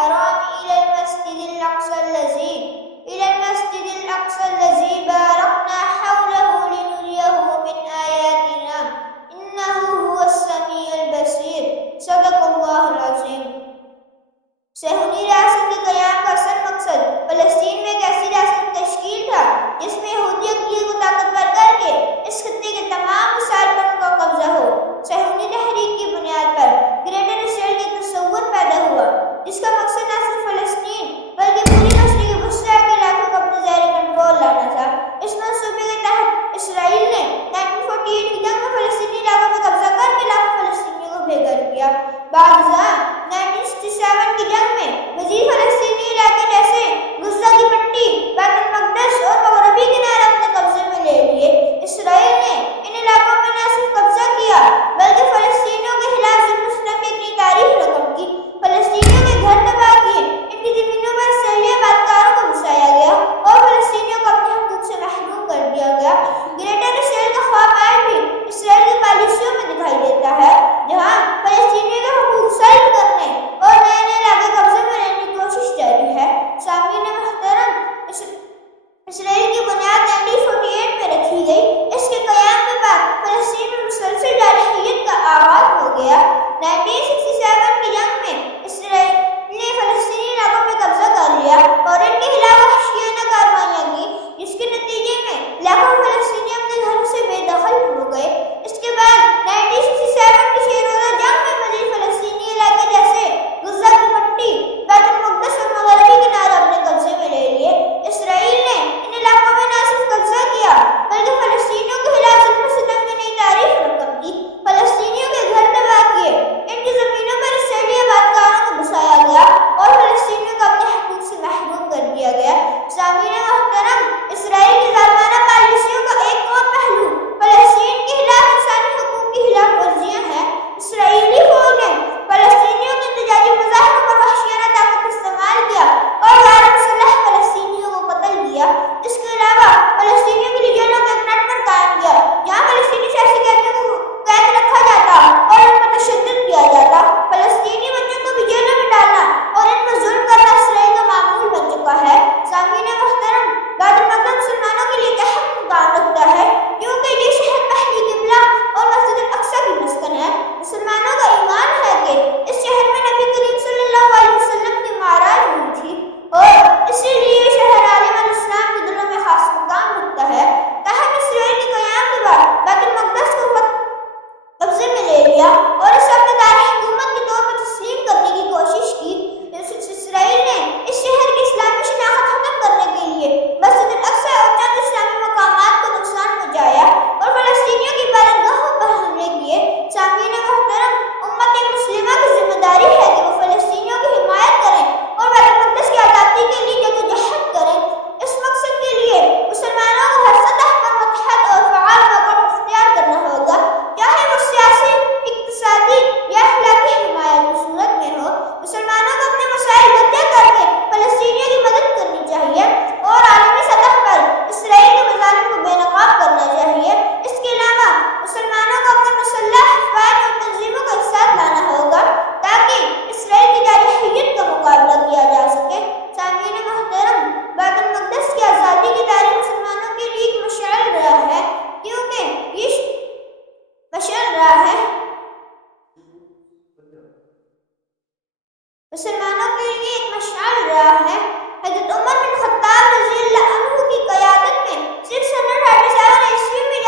الحرام إلى المسجد الأقصى الذي باركنا حوله لنريه من آياتنا إنه هو السميع البصير صدق الله العظيم. صہیونی ریاست کے قیام کا اصل مقصد فلسطین میں ایک ایسی ریاست تشکیل تھا جس میں یہودی عقیدے کو طاقتور کر کے اس خطے کے تمام مسائل پر ان کا قبضہ ہو. صہیونی تحریک کی بنیاد پر گریٹر اسرائیل کا تصور پیدا ہوا جس کا مقصد نہ صرف فلسطین بلکہ پوری مشرقی وسطی کے علاقوں کو اپنے زیر کنٹرول لانا تھا. اس منصوبے کے تحت اسرائیل نے 1948 کی جنگ میں فلسطینی علاقوں پر قبضہ کر کے لاکھوں فلسطینیوں کو بے گھر کیا. بعد ازاں 1967 کی جنگ میں مزید فلسطینی علاقے جیسے غزہ کی پٹی، بیت المقدس اور مغربی کنارے اپنے قبضے میں لے لیے. اسرائیل نے ان علاقوں میں نہ صرف قبضہ کیا بلکہ فلسطینیوں کے خلاف ظلم و ستم کی اتنی تاریخ رقم کی، فلسطینیوں کے گھر تباہ کیے، ان کی زمینوں پر اسرائیلی آبادکاروں کو بسایا گیا اور فلسطینیوں کو اپنے حقوق سے محروم کر دیا گیا. گریٹر اسرائیل کا خواب آج بھی اسرائیل کی پالیسیوں میں دکھائی دیتا ہے جہاں فلسطینیوں کے حقوق سلب کرنے اور نئے نئے علاقے قبضے میں لینے کی کوشش جاری ہے. سامعین محترم، اسرائیل کی بنیاد 1948 میں رکھی گئی. اس کے قیام کے بعد فلسطین میں مسلسل جارحیت کا آغاز ہو گیا. 1967 کی جنگ میں اسرائیل نے فلسطینی علاقوں میں قبضہ کر لیا اور ان کے خلاف وحشیانہ کارروائیاں کی جس کے نتیجے میں لاکھوں فلسطینی اپنے گھروں سے بے دخل ہو گئے. اس کے بعد 1967 کی 6 روزہ جنگ میں مزید فلسطینی علاقے جیسے غزہ کی پٹی، بیت المقدس اور مغربی کنارے اپنے قبضے میں لے لیے. اسرائیل نے ان علاقوں میں نہ صرف قبضہ کیا بلکہ فلسطینیوں کے خلاف ظلم و ستم کی نئی تاریخ رقم کی، فلسطینیوں کے گھر تباہ کیے، ان کی زمینوں پر اسرائیلی آبادکاروں کو بسایا گیا اور فلسطینیوں کو اپنے حقوق سے محروم کر دیا گیا. سامعین محترم، اسرائیل کی ظالمانہ پالیسیوں کا ایک اور پہلو فلسطین کے خلاف انسانی حقوق کی خلاف ورزیاں ہیں. اسرائیلی فوج نے فلسطینیوں کے احتجاجی مظاہروں پر وحشیانہ طاقت استعمال کیا اور غیر مسلح فلسطینیوں کو قتل کیا. اس کے علاوہ فلسطینیوں کے لیے جیلوں کا ایک نیٹ ورک قائم کیا جہاں فلسطینی سیاسی قیدیوں کو قید رکھا جاتا اور ان پر تشدد کیا جاتا. فلسطینی بچوں کو بھی جیلوں میں ڈالنا اور ان پر ظلم کرنا اسرائیل کا معمول بن چکا ہے. سامعین محترم، بیت المقدس مسلمانوں کے لیے اہم مقام رکھتا ہے کیونکہ یہ شہر پہلی قبلہ اور مسجد الاقصیٰ کی مسکن ہے. مسلمانوں کا ایمان ہے کہ اس شہر میں نبی کریم صلی اللہ علیہ وسلم کی معراج ہوئی تھی اور اسی لیے یہ شہر عالم الاسلام کے دلوں میں خاص مقام رکھتا ہے. تاہم اسرائیل کے قیام کے بعد بیت المقدس کو قبضے میں لے لیا اور اسے اپنے دار حکومت کے طور پر تسلیم کرنے کی کوشش کی. اسرائیل نے اس شہر کی اسلامی شناخت ختم کرنے کے لیے مسجد الاقصیٰ اور چند اسلامی مقامات کو نقصان پہنچایا اور فلسطینیوں کی عبادتگاہوں پر حملے کیے. سامعین محترم، امت مسلمہ کی ذمہ داری ہے کہ وہ فلسطینیوں کی حمایت کریں اور بیت المقدس کی آزادی کے لیے جدوجہد کریں. اس مقصد کے لیے مسلمانوں کو ہر سطح پر متحد اور فعال موقف اختیار کرنا ہوگا، چاہے وہ سیاسی، اقتصادی یا اخلاقی حمایت کی صورت میں ہو. مسلمانوں کو اپنے مسائل مطرح کر کے فلسطینیوں کی مدد کرنی چاہیے اور عالمی سطح پر اسرائیل کے مظالم کو بے نقاب کرنا چاہیے. اس کے علاوہ مسلمانوں کو اپنے مسلح افواج اور تنظیموں کا ساتھ لانا ہوگا تاکہ اسرائیل کی جارحیت کا مقابلہ کیا جا سکے. سامعین محترم، بیت المقدس کی آزادی کی تاریخ مسلمانوں کے لیے ایک مشعل راہ ہے کیونکہ یہ مسلمانوں کے لیے ایک مشعل راہ ہے. حضرت عمر بن خطاب رضی اللہ عنہ کی قیادت میں 637 عیسوی میں